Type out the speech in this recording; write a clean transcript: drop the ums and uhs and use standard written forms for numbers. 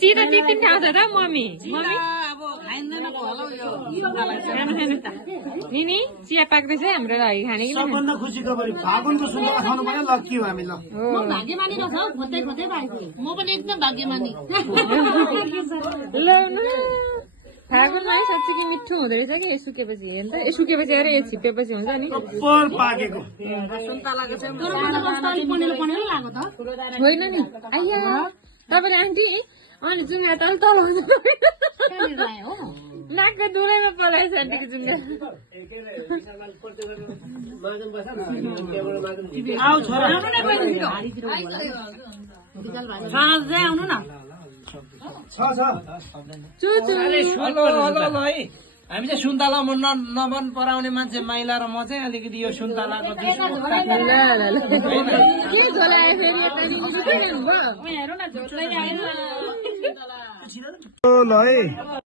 चिरा 2-3 खाउँछ त mummy mummy निनी चिया पाक्दैछ हाम्रो लागि खाने कि सबभन्दा खुसीको खबर फागुनको सुन्तला खानु पर्यो लक्की हो हामी ल म भाग्यमानी रहेछ हौ खोज्दै खोज्दै भएको म पनि एकदम भाग्यमानी ल फागुनमा साँच्चै मिठो हुँदो रहेछ कि सुकेपछि हेर्नु त सुकेपछि अरे छिप्पेपछि हुन्छ नि पर पाकेको होइन नि आइया तपाईँले आन्टी अनि जुङ्गा तल हुन्छ नाकको दुरैमा पलाएछ आन्टीको जुङ्गा आउनु न हामी चाहिँ सुन्तला नमन पराउने मान्छे माइला र म चाहिँ अलिकति यो सुन्तलाको के